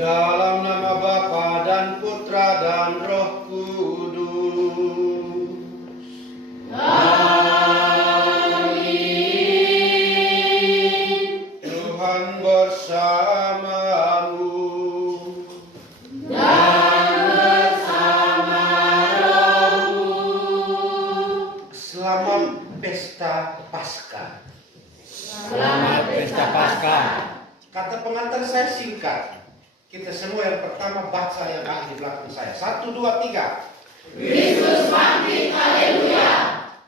Dalam nama Bapa dan Putra dan Roh Kudus. Amin. Tuhan bersamamu. Dan bersama rohmu. Selamat Pesta Paskah. Selamat Pesta Paskah. Kata pengantar saya singkat. Kita semua yang pertama baca yang ada di belakang saya. 1, 2, 3. Kristus bangkit, haleluya.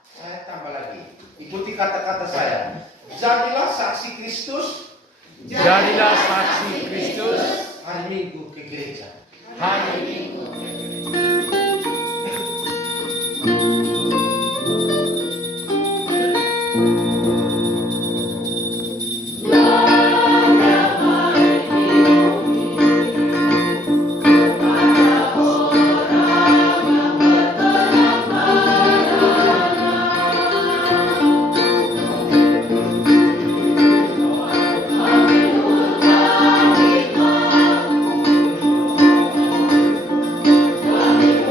Saya tambah lagi. Ikuti kata-kata saya. Jadilah saksi Kristus. Jadilah saksi Kristus. Hari Minggu ke gereja. Hari Minggu. Amin.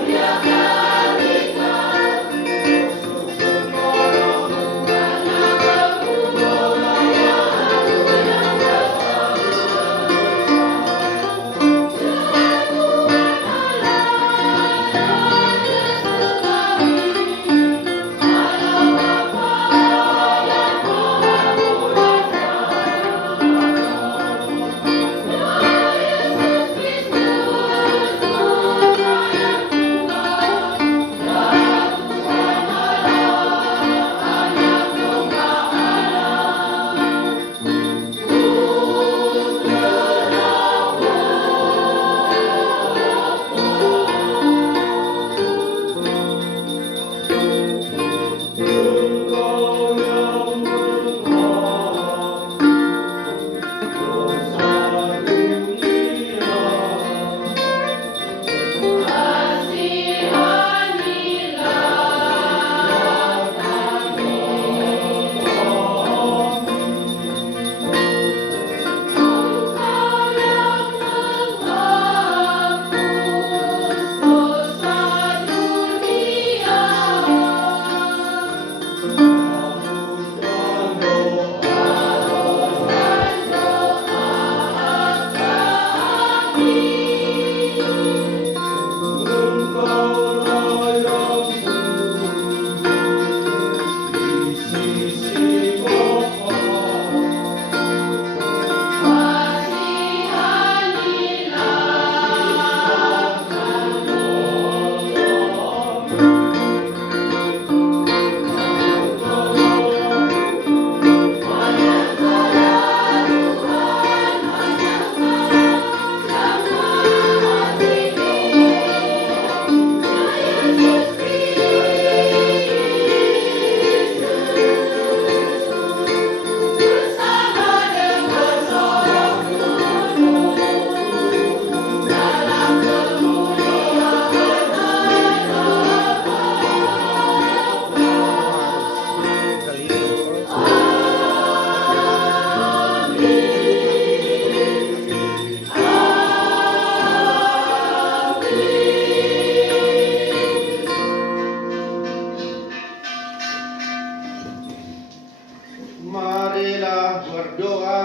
kita berdoa.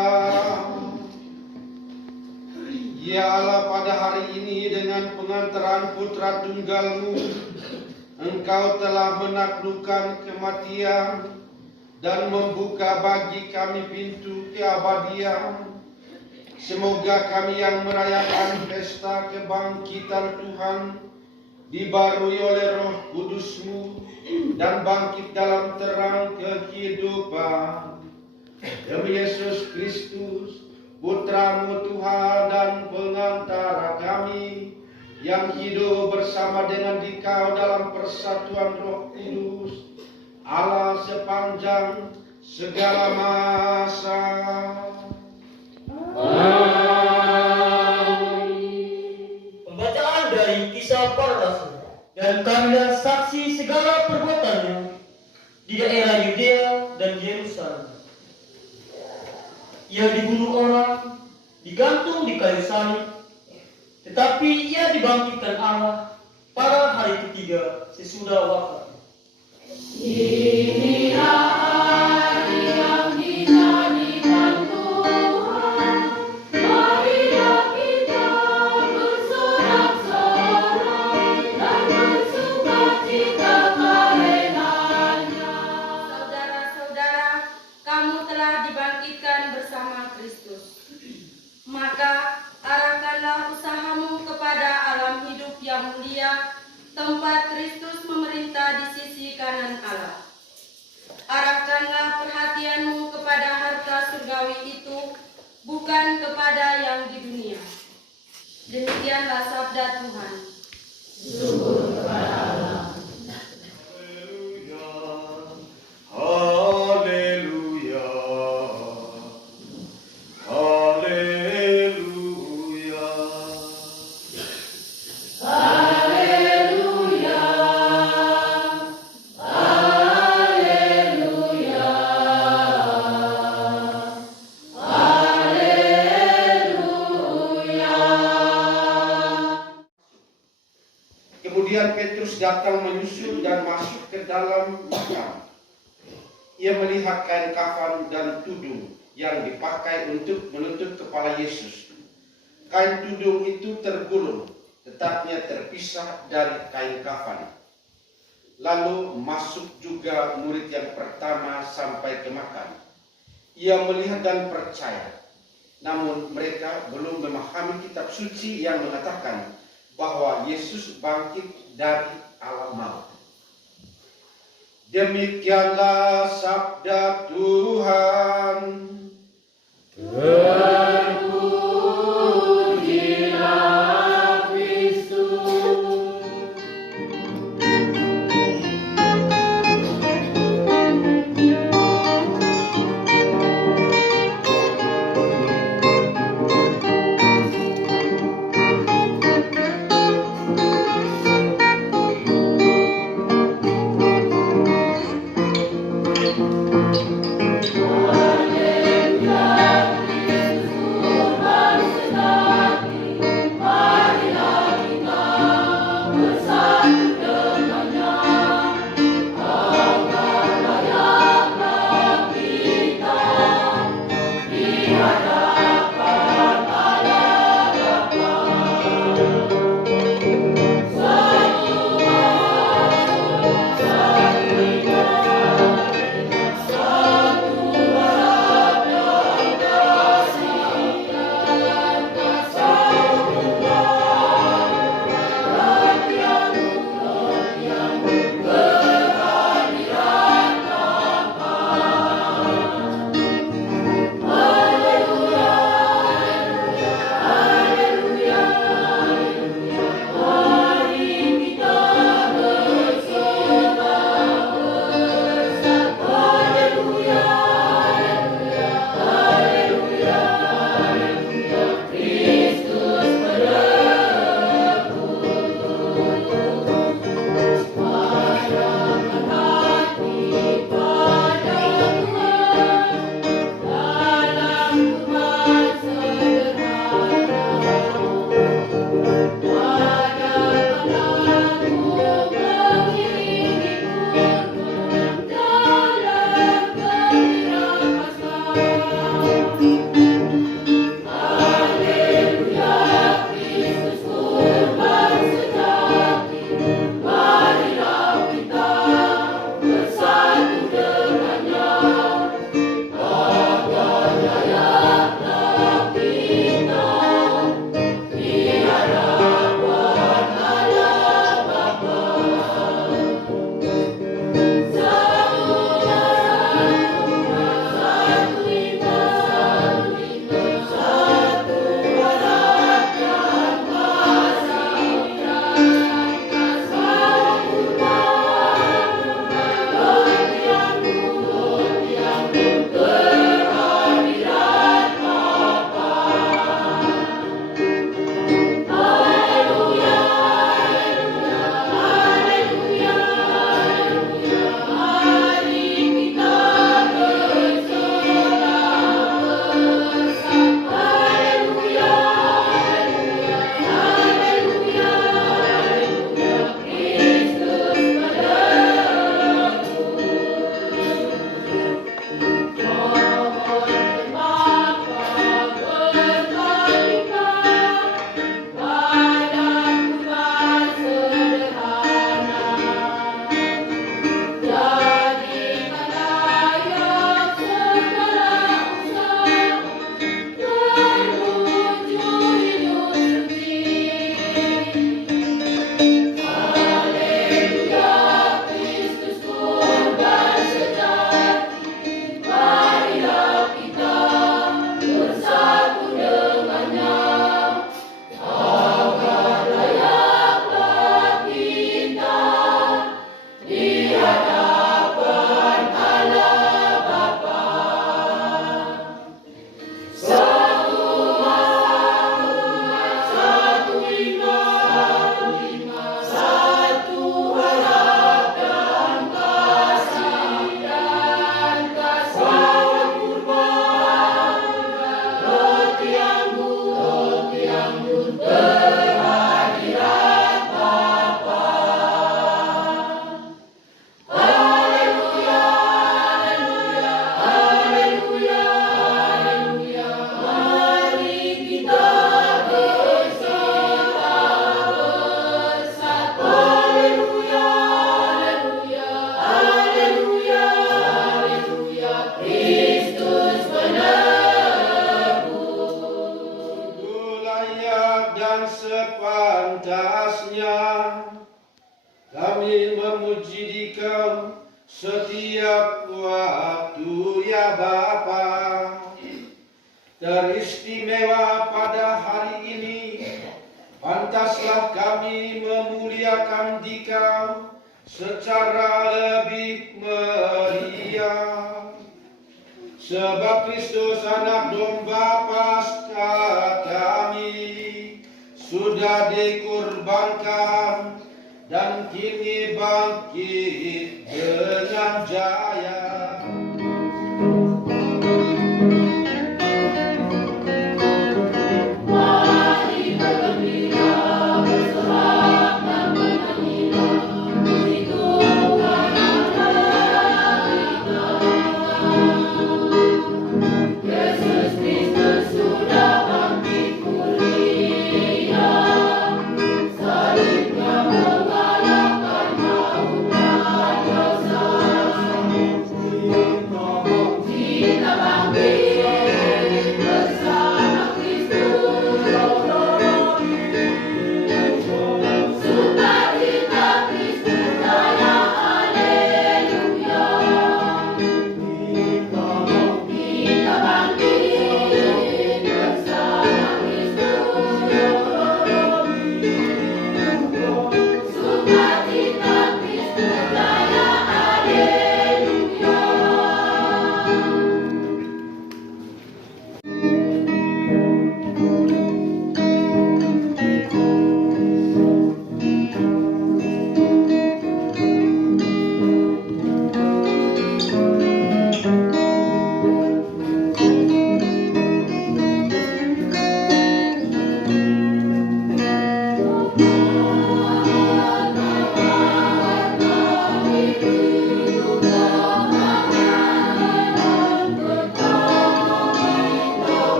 Ya Allah, pada hari ini dengan pengantaran Putra Tunggal-Mu, Engkau telah menaklukkan kematian dan membuka bagi kami pintu keabadian. Semoga kami yang merayakan pesta kebangkitan Tuhan dibarui oleh Roh Kudus-Mu dan bangkit dalam terang kehidupan. Demi Yesus Kristus, Putra-Mu Tuhan dan pengantara kami, yang hidup bersama dengan Dikau dalam persatuan Roh Kudus, Allah sepanjang segala masa. Pembacaan dari Kisah Para Rasul. Dan kamilah saksi segala perbuatannya di daerah Yudea dan Yerusalem. Ia dibunuh orang, digantung di kayu salib, tetapi ia dibangkitkan Allah pada hari ketiga sesudah wafat. Inilah hari yang dijadikan Tuhan, marilah kita bersorak-sorai dan bersukacita karenanya. Saudara-saudara, kamu telah dibangkitkan bersama Kristus. Maka arahkanlah usahamu kepada alam hidup yang mulia, tempat Kristus memerintah di sisi kanan Allah. Arahkanlah perhatianmu kepada harta surgawi itu, bukan kepada yang di dunia. Demikianlah sabda Tuhan. Haleluya, haleluya, Haleluya, haleluya, haleluya. Kemudian Petrus datang menyusul dan masuk ke dalam makam. Ia melihat kain kafan dan tudung yang dipakai untuk menutup kepala Yesus. Kain tudung itu tergulung, letaknya terpisah dari kain kafan. Lalu masuk juga murid yang pertama sampai ke makam. Ia melihat dan percaya, namun mereka belum memahami kitab suci yang mengatakan bahwa Yesus bangkit dari alam maut. Demikianlah sabda Tuhan. Terpujilah Kristus. Haleluya. istimewa pada hari ini, pantaslah kami memuliakan Dikau secara lebih meriah. Sebab Kristus anak domba Paskah kami sudah dikurbankan dan kini bangkit dengan jaya. Mari bergembira, bersorak dan menyanyilah, puji Tuhan Allah kita. Yesus Kristus sudah bangkit mulia, salibnya mengalahkan maut dan dosa.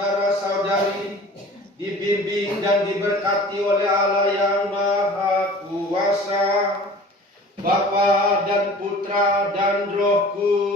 saudara-saudari dibimbing dan diberkati oleh Allah yang Maha Kuasa, Bapa dan Putra dan Roh Kudus.